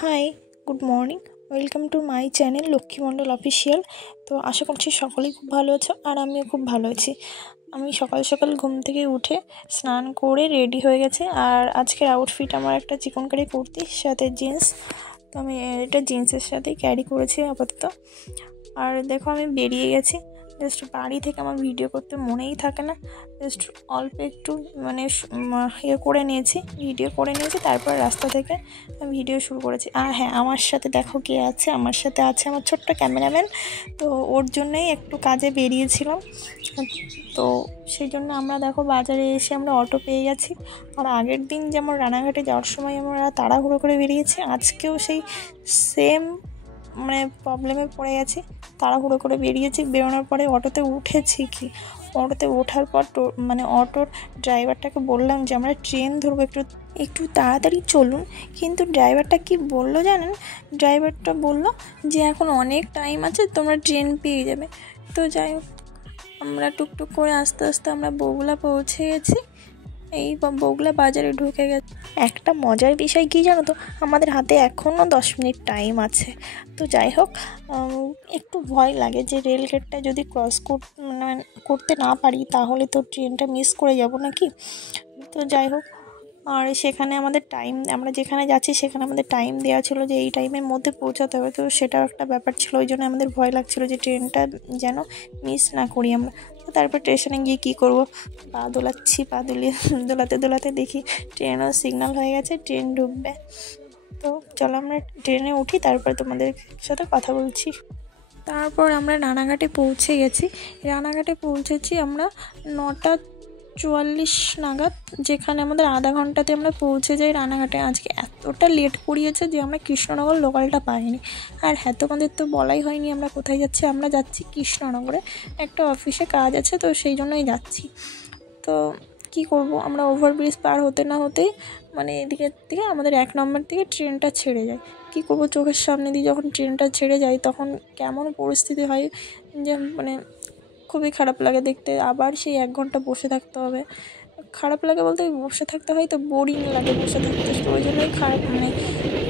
High, good morning. Welcome to my channel Lakshmi Mondal official. তো আশা করছি সকলেই খুব ভালো আছো, আর আমিও খুব ভালো আছি। আমি সকাল সকাল ঘুম থেকে উঠে স্নান করে রেডি হয়ে গেছে। আর আজকের আউটফিট আমার একটা চিকনকারি কুর্তির সাথে জিন্স। তো আমি এটা জিন্সের সাথেই ক্যারি করেছি আপাতত। আর দেখো আমি বেরিয়ে গেছি। জাস্ট বাড়ি থেকে আমার ভিডিও করতে মনেই থাকে না, জাস্ট অল্প একটু ভিডিও করে নিয়েছি, তারপর রাস্তা থেকে ভিডিও শুরু করেছি। আর হ্যাঁ, আমার সাথে দেখো কে আছে। আমার সাথে আছে আমার ছোট্ট ক্যামেরাম্যান। তো ওর জন্যই একটু কাজে বেরিয়েছিলাম। তো সেই জন্য আমরা দেখো বাজারে এসে আমরা অটো পেয়ে গেছি। আর আগের দিন যেমন রানাঘাটে যাওয়ার সময় আমরা তাড়াহুড়ো করে বেরিয়েছি, আজকেও সেই সেম প্রবলেমে পড়ে গেছি। তাড়াহুড়ো করে বেরিয়েছি, বেরোনোর পরে অটোতে উঠেছি। অটোতে ওঠার পর অটোর ড্রাইভারটাকে বললাম যে আমরা ট্রেন ধরবো, একটু তাড়াতাড়ি চলুন। কিন্তু ড্রাইভারটা কি বললো জানেন? ড্রাইভারটা বললো যে এখন অনেক টাইম আছে, তোমরা ট্রেন পেয়ে যাবে। তো যাই হোক, আমরা টুকটুক করে আস্তে আস্তে আমরা বগুলা পৌঁছে গেছি। এই বগুলা বাজারে ঢুকে গেছে। একটা মজার বিষয় কী জানো তো, আমাদের হাতে এখনও 10 মিনিট টাইম আছে। তো যাই হোক, একটু ভয় লাগে যে রেলগেটটা যদি ক্রস করতে না পারি তাহলে তো ট্রেনটা মিস করে যাব নাকি। তো যাই হোক, আর সেখানে আমাদের টাইম, আমরা যেখানে যাচ্ছি সেখানে আমাদের টাইম দেওয়া ছিল যে এই টাইমের মধ্যে পৌঁছাতে হবে। তো সেটাও একটা ব্যাপার ছিল, ওই জন্য আমাদের ভয় লাগছিল যে ট্রেনটা যেন মিস না করি আমরা। তো তারপর স্টেশনে গিয়ে কী করবো, পা দোলাতে দেখি ট্রেনও সিগন্যাল হয়ে গেছে, ট্রেন ঢুকবে। তো চলো আমরা ট্রেনে উঠি, তারপর তোমাদের সাথে কথা বলছি। তারপর আমরা রানাঘাটে পৌঁছে গেছি। রানাঘাটে পৌঁছেছি আমরা 9:44 নাগাদ, যেখানে আমাদের আধা ঘন্টাতে আমরা পৌঁছে যাই রানাঘাটে। আজকে এতটা লেট করিয়েছে যে আমরা কৃষ্ণনগর লোকালটা পাইনি। আর হ্যাঁ, তোমাদের তো বলাই হয়নি আমরা কোথায় যাচ্ছি। আমরা যাচ্ছি কৃষ্ণনগরে, একটা অফিসে কাজ আছে, তো সেই জন্যই যাচ্ছি। তো কি করব, আমরা ওভারব্রিজ পার হতে না হতেই এদিকের থেকে আমাদের 1 নম্বর থেকে ট্রেনটা ছেড়ে যায়। কি করব, চোখের সামনে দিয়ে যখন ট্রেনটা ছেড়ে যায় তখন কেমন পরিস্থিতি হয় যে খুবই খারাপ লাগে দেখতে। আবার সেই 1 ঘন্টা বসে থাকতে হবে। খারাপ লাগে বলতে বসে থাকতে হয়, তো বোরিং লাগে বসে থাকতে, ওই জন্যই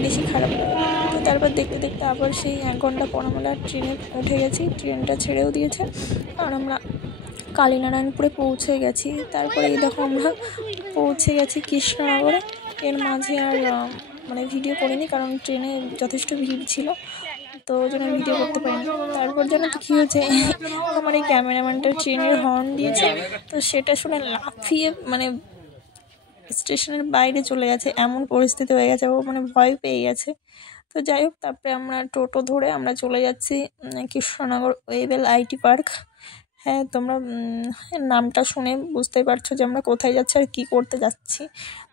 বেশি খারাপ লাগে। তো তারপর দেখতে দেখতে আবার সেই 1 ঘন্টা পর আমরা ট্রেনে উঠে গেছি, ট্রেনটা ছেড়েও দিয়েছে। আর আমরা কালীনারায়ণপুরে পৌঁছে গেছি। তারপরে এই দেখো আমরা পৌঁছে গেছি কৃষ্ণনগরে। এর মাঝে আর ভিডিও করিনি, কারণ ট্রেনে যথেষ্ট ভিড় ছিল, তো ওই জন্য ভিডিও করতে পারিনি। তারপর জানো তো কী হয়েছে, আমার এই ক্যামেরাম্যানটা ট্রেনের হর্ন দিয়েছে, তো সেটা শুনে লাফিয়ে স্টেশনের বাইরে চলে গেছে। এমন পরিস্থিতি হয়ে গেছে, ও ভয় পেয়ে গেছে। তো যাই হোক, তারপরে আমরা টোটো ধরে আমরা চলে যাচ্ছি কৃষ্ণনগর ওয়েবেল আইটি পার্ক। হ্যাঁ, তোমরা নামটা শুনে বুঝতেই পারছো যে আমরা কোথায় যাচ্ছি আর কী করতে যাচ্ছি।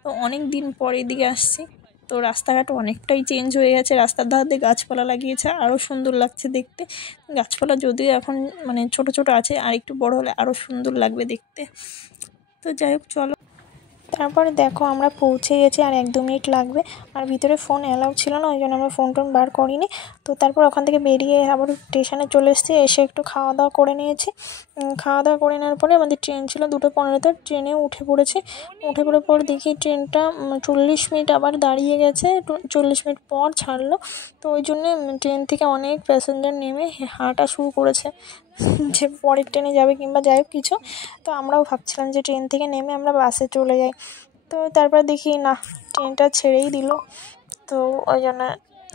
তো অনেক দিন পর এদিকে আসছি। তো রাস্তাঘাট অনেকটাই চেঞ্জ হয়ে গেছে, রাস্তার ধার দিয়ে গাছপালা লাগিয়েছে, আরও সুন্দর লাগছে দেখতে। গাছপালা যদিও এখন ছোট ছোট আছে, আর একটু বড় হলে আরও সুন্দর লাগবে দেখতে। তো যাই হোক, চলো। তারপরে দেখো আমরা পৌঁছে গেছি, আর 1-2 মিনিট লাগবে। আর ভিতরে ফোন অ্যালাউ ছিল না, ওই জন্য আমরা ফোন বার করিনি। তো তারপর ওখান থেকে বেরিয়ে আবার স্টেশনে চলে এসেছি, এসে একটু খাওয়া দাওয়া করে নিয়েছি। খাওয়া দাওয়া করে নেওয়ার পরে আমাদের ট্রেন ছিল 2:15-তে, ট্রেনে উঠে পড়েছি। উঠে পড়ার পর দেখি ট্রেনটা 40 মিনিট আবার দাঁড়িয়ে গেছে, 40 মিনিট পর ছাড়লো। তো ওই জন্যে ট্রেন থেকে অনেক প্যাসেঞ্জার নেমে হাঁটা শুরু করেছে যে পরের ট্রেনে যাবে কিংবা যাই হোক কিছু। তো আমরাও ভাবছিলাম যে ট্রেন থেকে নেমে আমরা বাসে চলে যাই। তো তারপর দেখি না, ট্রেনটা ছেড়েই দিল। তো ওই জন্য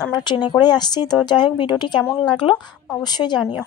আমরা ট্রেনে করেই আসছি। তো যাই হোক, ভিডিওটি কেমন লাগলো অবশ্যই জানিও।